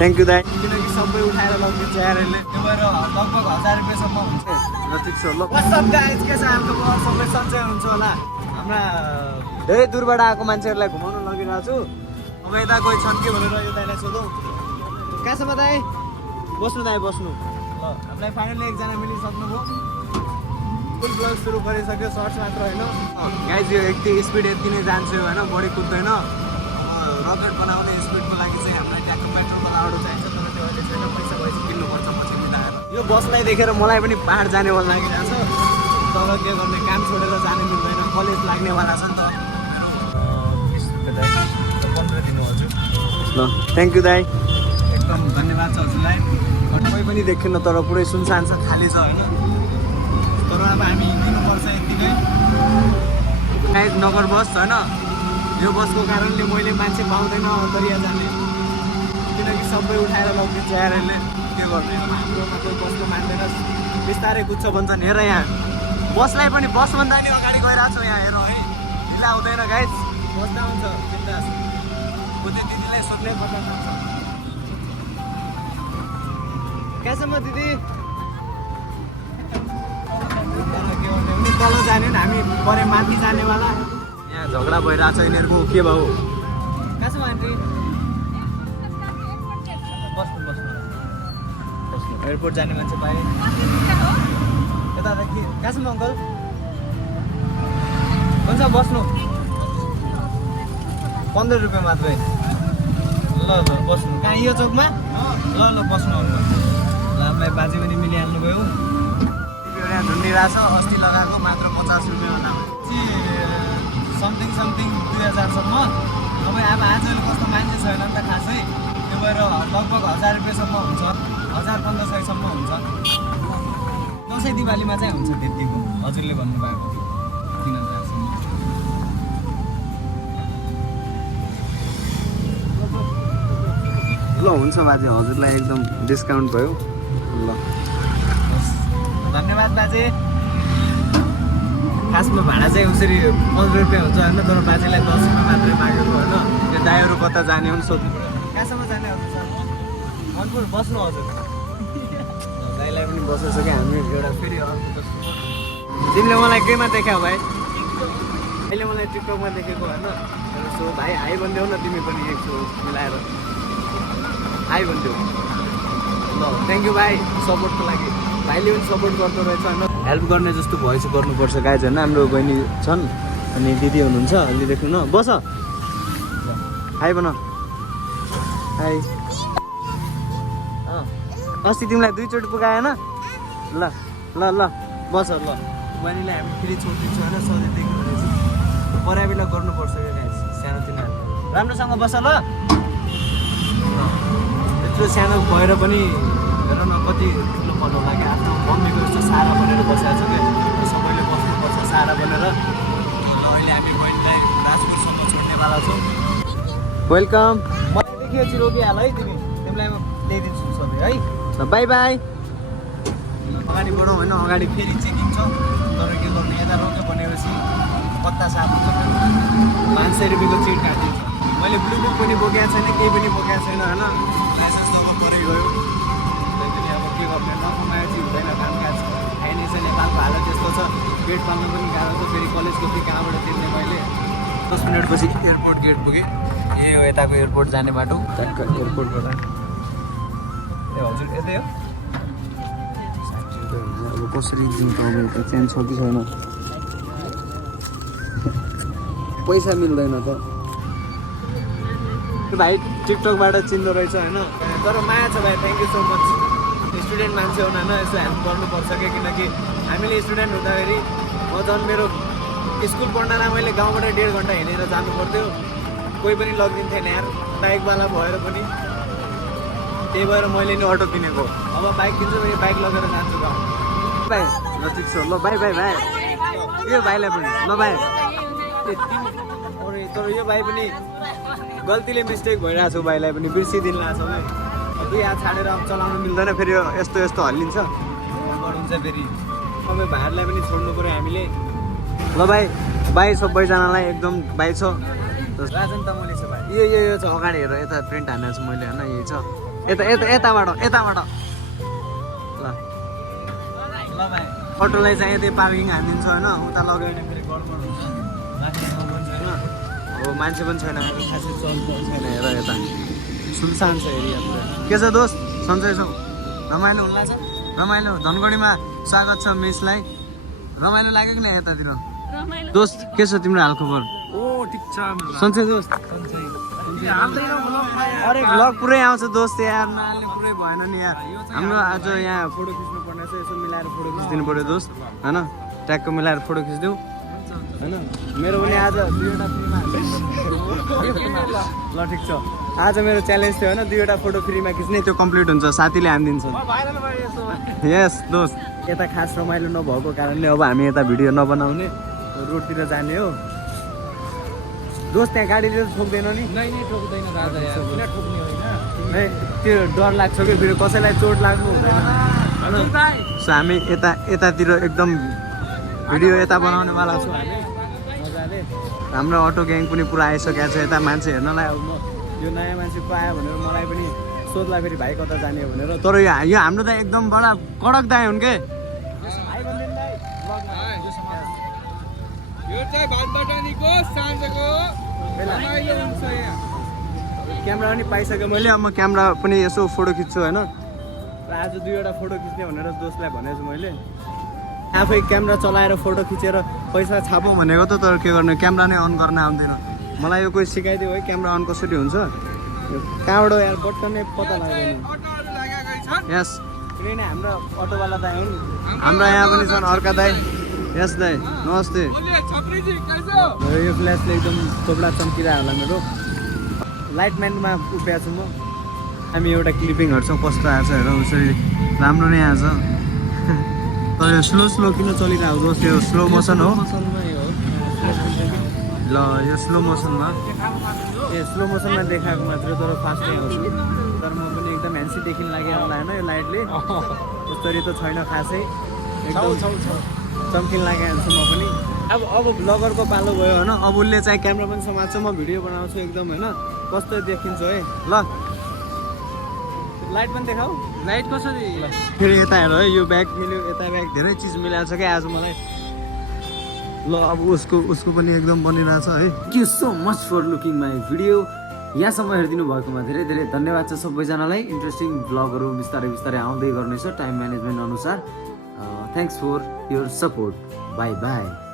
Thank you दाइ किनकि सबै उठाएर लगिदिन्छ यार यसले त्यो भएर लगभग 1000 रुपियाँसम्म हुन्छ। ल ठिक छ ल सब गाइज के छ हालको खबर सबै सन्चै हुन्छ होला। हाम्रा धेरै दूरबाट आएको मान्छेहरूलाई घुमाउन लगिरहेको छु अब यता कोही छन् कि भनेर यो दाइलाई सोधौँ कहाँसम्म दाइ बस्नु दाइ बस्नु ल हामीलाई फाइनली एकजना मिलिसक्नुभयो। फुल ब्लग सुरु गरिसक्यो सर्ट्स मात्र होइन गाइज यो यति स्पिड यति नै जान्छु होइन बढी कुद्दैन रकेट बनाउने स्पिडको लागि चाहिँ हामीलाई ट्याक्क पेट्रोलको लाउडो चाहिन्छ तर त्यो अहिले छैन पैसा भएपछि किन्नुपर्छ पछि मिलाएर यो बसलाई देखेर मलाई पनि पाहाड जाने मन लागिरहेको छ तर के गर्ने काम छोडेर जानु मिल्दैन कलेज लाग्नेवाला छ नि त 15 दिनु हजुर। ल थ्याङ्क यू दाइ एकदम धन्यवाद छ हजुरलाई। कोही पनि देखिन्न तर पुरै सुनसान छ खाली छ होइन तर अब हामी हिँड्नुपर्छ यति नै। गाइज नगर बस होइन यो बसको कारणले मैले मान्छे पाउँदैन अन्तरिया जाने किनकि सबै उठाएर लगिदिन्छ यार यसले के गर्ने अब हाम्रोमा कोही बसको मान्दैन बिस्तारै कुद्छ भन्छन् हेर यहाँ बसलाई पनि बसभन्दा नि अगाडि गइरहेको छ यहाँ हेर है ढिला हुँदैन गाइज बस्दा हुन्छ बिन्दास। बुझ्ने दिदीलाई सोध्नै पर्छ कहाँसम्म दिदी उनी तल जाने हामी परे माथि जानेवाला। यहाँ झगडा भइरहेको छ यिनीहरूको के भाउ कहाँसम्म आन्टी बस्नु बस्नु एयरपोर्ट जाने मान्छे पाएँ यता के कहाँसम्म अङ्कल हुन्छ बस्नु 15 रुपियाँ मात्रै। ल ल बस्नु कहाँ यो चोकमा ल ल बस्नु ल हामीलाई बाजे पनि मिलिहाल्नुभयो। यहाँ ढुन्डिरहेको छ अस्ति लगाएको मात्र 50 रुपियाँ होला समथिङ 2000सम्म। अब आजले कस्तो मान्छे छैन नि त खासै त्यो भएर लगभग 1000 रुपियाँसम्म हुन्छ 1500सम्म हुन्छ। दसैँ दिवालीमा चाहिँ हुन्छ त्यतिको हजुरले भन्नुभएको 3000सम्म। ल हुन्छ बाजे हजुरलाई एकदम डिस्काउन्ट भयो ल धन्यवाद बाजे। खासमा भाडा चाहिँ उसरी 15 रुपियाँ हुन्छ होइन तर बाजेलाई 10 रुपियाँ मात्रै मागेको होइन। यो दाइहरू कता जाने हुन् सोध्नु कहाँसम्म जाने हजुर सर मनपुर बस्नु हजुर। दाइलाई पनि बसेछ कि हामी एउटा फेरि तिमीले मलाई केमा देखाऊ भाइ अहिले मलाई टिकटकमा देखेको होइन सो भाइ हाई भनिदेऊ न तिमी पनि एक सो मिलाएर हाई भनिदेऊ ल थ्याङ्क यू भाइ सपोर्टको लागि भाइले पनि सपोर्ट गर्दो रहेछ होइन हेल्प गर्ने जस्तो भएछ गर्नुपर्छ गाइज होइन हाम्रो बहिनी छन् अनि दिदी हुनुहुन्छ अलि देख्नु न बस हाई भन हाई अस्ति तिमीलाई 2 चोटि पुगाएन ल ल ल बस ल बहिनीलाई हामी फेरि छोडिदिन्छौँ होइन सधैँ देख्नु रहेछ पराइ बेला गर्नुपर्छ क्या गाइज सानोतिनो राम्रोसँग बस ल यत्रो सानो भएर पनि हेर न कति ठुलो पर्नु लाग्यो आफ्नो मम्मीको जस्तो सारा बनेर बसेको छ क्या सबैले बस्नुपर्छ सारा बनेर अहिले हामी बहिनीलाई राजपुरसम्म छोड्नेवाला छौँ वेलकम मलाई देखिएपछि रोकिहाल है तिमीलाई म ल्याइदिन्छु सधैँ है ल बाई बाई अगाडि बढौँ होइन अगाडि फेरि चेकिङ छ तर के गर्नु यता रोक्यो भनेपछि पत्ता साफ हुन्छ 500 रुपियाँको चिट काटिन्छ मैले ब्लुटुथ पनि बोकेको छैन केही पनि बोकेको छैन होइन लाइसेन्स तब परि गयो त्यही अब के गर्ने नकमाएपछि हुँदैन काम काज खाइने छ नेपालको हालत त्यस्तो छ पेट पाल्नु पनि गाह्रो छ फेरि कलेजको फी कहाँबाट तिर्ने मैले 10 मिनटपछि एयरपोर्ट गेट पुगेँ यो यताको एयरपोर्ट जाने बाटो ट्याक्क एयरपोर्टबाट ए हजुर यतै हो अब कसरी दिन्छ अब यता चेन्ज छ कि छैन पैसा मिल्दैन त भाइ टिकटकबाट चिन्दो रहेछ होइन तर माया छ भाइ thank you so much student मान्छे हुन होइन यसो हेल्प गर्नुपर्छ क्या किनकि हामीले स्टुडेन्ट हुँदाखेरि म झन् मेरो स्कुल पढ्नलाई मैले गाउँबाट 1.5 घन्टा हिँडेर जानु पर्थ्यो कोही पनि लगिदिन्थेन यार बाइकवाला भएर पनि त्यही भएर मैले नि अटो किनेको अब बाइक किन्छु भने बाइक लगेर जान्छु गाउँ भाइ ल ठिक छ ल बाई बाई भाइ यो भाइलाई पनि ल भाइ तर यो भाइ पनि गल्तीले मिस्टेक भइरहेको छु भाइलाई पनि बिर्सिदिनु लाग्छ है दुई हात छाडेर चलाउनु मिल्दैन फेरि यस्तो यस्तो हल्लिन्छ हुन्छ फेरि सबै भाइहरूलाई पनि छोड्नु पऱ्यो हामीले ल भाइ बाई सबैजनालाई एकदम बाई छ राजन तमली छ भाइ यो छ अगाडि हेर यता प्रिन्ट हानेको छु मैले होइन यही छ यताबाट ल ल भाइ अटोलाई चाहिँ यतै पार्किङ हानिदिन्छ होइन उता लगायो भने फेरि गडबड हुन्छ माथि होइन अब मान्छे पनि छैन खासै चल पनि छैन हेर यता सुनसान छ एरिया पुरा के छ दोस्त सन्चै छौ रमाइलो हुँला छ रमाइलो धनगढीमा स्वागत छ मिसलाई रमाइलो लाग्यो कि नै यतातिर दोस्त के छ तिम्रो हालखबर ओ ठिक छ सन्चै दोस्त अरे भ्लग पुरै आउँछ दोस्त यार नाले पुरै भएन नि यार हाम्रो आज यहाँ फोटो खिच्नु पर्ने छ यसो मिलाएर फोटो खिचिदिनु पऱ्यो दोस्त होइन ट्यागको मिलाएर फोटो खिचिदेऊ होइन मेरो पनि आज 2वटा फ्रीमा ल ठिक छ आज मेरो च्यालेन्ज थियो होइन 2वटा फोटो फ्रीमा खिच्ने त्यो कम्प्लिट हुन्छ साथीले हानिदिन्छ यस दोस्त यता खास रमाइलो नभएको कारणले अब हामी यता भिडियो नबनाउने रोडतिर जाने हो दोस्त त्यहाँ गाडीले ठोक्दैन नि ठोक्दैन राजा यार किन ठोक्ने होइन त्यो डर लाग्छ कि फेरि कसैलाई चोट लाग्नु हुँदैन सो हामी यतातिर एकदम भिडियो यता बनाउनेवाला छौँ हामी मजाले हाम्रो अटो ग्याङ पनि पुरा आइसकेको छ यता मान्छे हेर्नलाई अब म यो नयाँ मान्छे को आयो भनेर मलाई पनि सोध्ला फेरि भाइ कता जाने भनेर तर यो हाम्रो त एकदम बडा कडक दाइ हुन् के यो चाहिँ भातबटानीको साँझको रमाइलो हुन्छ यहाँ क्यामेरा पनि पाइसकेँ मैले अब म क्यामेरा पनि यसो फोटो खिच्छु होइन र आज 2वटा फोटो खिच्ने भनेर दोस्तलाई भनेको छु मैले आफै क्यामेरा चलाएर फोटो खिचेर पैसा छापौँ भनेको त तर के गर्ने क्यामेरा नै अन गर्न आउँदैन मलाई यो कोही सिकाइदियो है क्यामेरा अन कसरी हुन्छ कहाँबाट यार बट्ट नै पत्ता लाग्दैन यस फेरि नै हाम्रो अटोवाला दाइ हो नि हाम्रो यहाँ पनि छन् अर्का दाइ यस दाइ नमस्ते यो फ्ल्यासले एकदम थोप्ला चम्किरहेको होला मेरो लाइटम्यानमा उभिएको छु म हामी एउटा क्लिपिङ हेर्छौँ कस्तो आएको छ हेर उसरी राम्रो नै आएको छ तर यो स्लो किन चलिरहेको जस्तो यो स्लो मोसन हो ल यो स्लो मोसनमा स्लो मोसनमा देखाएको मात्र तर फास्टै आउँछ तर म पनि एकदम ह्यान्सी देखिन लाग्यो होला होइन यो लाइटले त्यसरी त छैन खासै एकदम चम्किन लागेको छु म पनि अब ब्लगरको पालो गयो होइन अब उसले चाहिँ क्यामेरा पनि समात्छ म भिडियो बनाउँछु एकदम होइन कस्तो देखिन्छ है ल लाइट पनि देखाऊ लाइट कसरी फेरि यता हेर है यो ब्याग मिल्यो यता ब्याग धेरै चिज मिलाएको छ क्या आज मलाई ल अब उसको पनि एकदम बनिरहेछ है thank you so much for looking my video यहाँसम्म हेरिदिनु भएकोमा धेरै धेरै धन्यवाद छ सबैजनालाई इन्ट्रेस्टिङ ब्लगहरू बिस्तारै आउँदै गर्नेछ टाइम म्यानेजमेन्ट अनुसार thanks for your support by